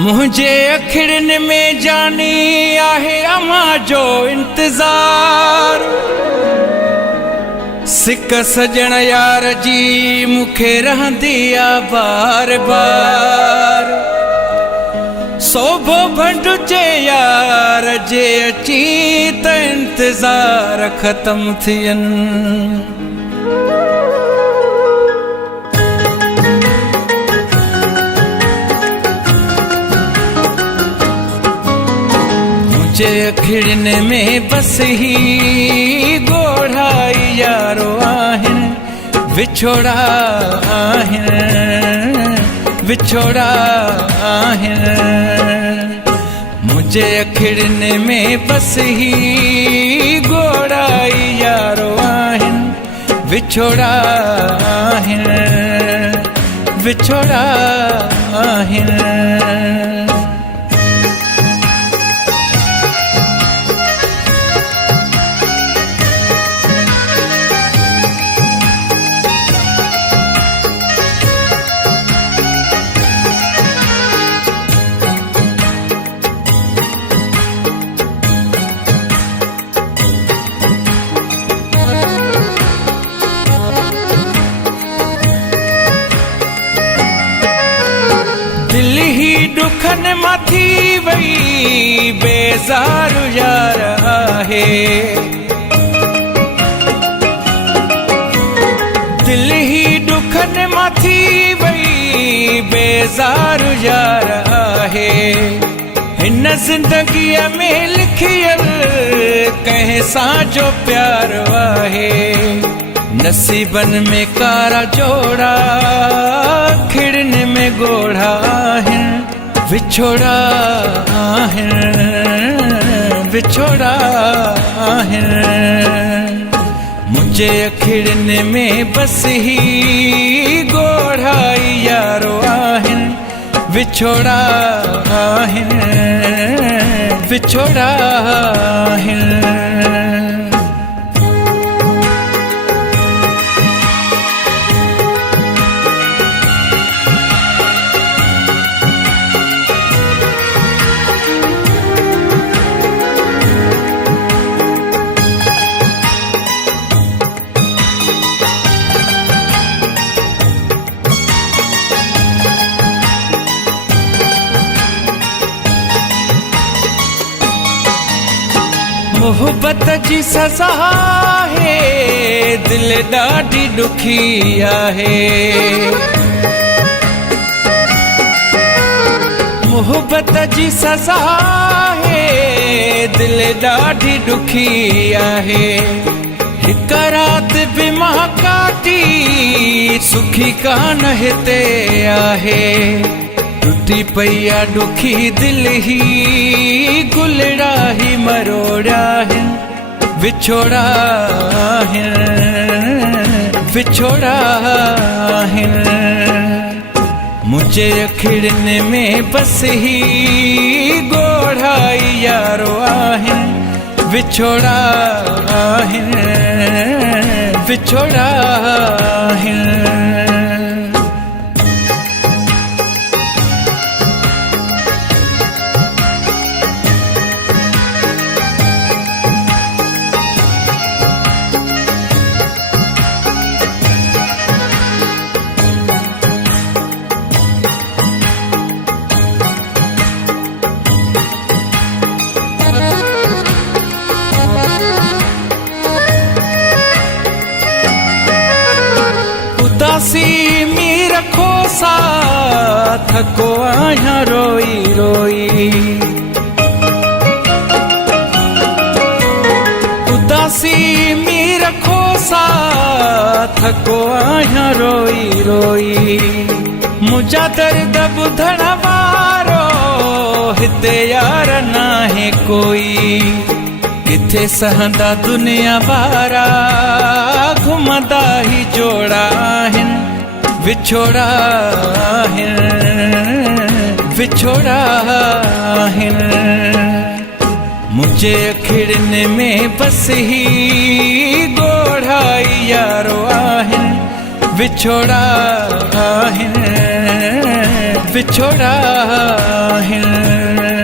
मुझे अखिड़न में जानी आहे अमा जो इंतजार। सिक सजण यार जी मुखे रहंदी आ बार बार। सोभो भंडुचे यार जे अची त इंतजार खत्म थियन। अखिड़न में बस ही गोढ़ाई यारो आहिन। विछोड़ा आहिन विछोड़ा आहिन। मुझे अखिड़न में बस ही गोढ़ाई यारो आहिन। विछोड़ा आहिन विछोड़ा आहिन। दिल ही दुखन मथी वई बेजार यार आहे। दिल ही दुखन मथी वई बेजार यार आहे। हिन जिंदगीअ में लिखियल कंहिं सां जो प्यार आहे। नसीबन में कारा जोड़ा खिड़न में गोढ़ा आहिन। विछोड़ा आहिन विछोड़ा आहिन। मुझे अखिड़न में बस ही गोढ़ाई यारो आहिन। विछोड़ा आहिन विछोड़ा आहिन। मोहब्बत जी सज़ा है दिल ॾाढी दुखी आहे। मोहब्बत जी सज़ा है दिल ॾाढी दुखी आहे। हिक रात बि मां काटी सुखी कान हिते आहे। टूटी पई दुखी दिल ही गुलड़ा ही मरोड़ा है। विछोड़ा है विछोड़ा है। मुझे अखिड़न में बस ही गोढ़ाई यारो आहे। विछोड़ा है विछोड़ा है। उदासी में रखो साथ को आया रोई रोई। उदासी में रखो साथ को आया रोई रोई। मुझा दर्द बुधण वारो हिते यार नाहे कोई। किथे सहंदा दुनिया वारा घुमंदा ही जोड़ा आहिन। विछोड़ा आहिन विछोड़ा आहिन। मुझे अखिड़न में बस ही गोढ़ाई यारो आहिन। विछोड़ा आहिन विछोड़ा आहिनि।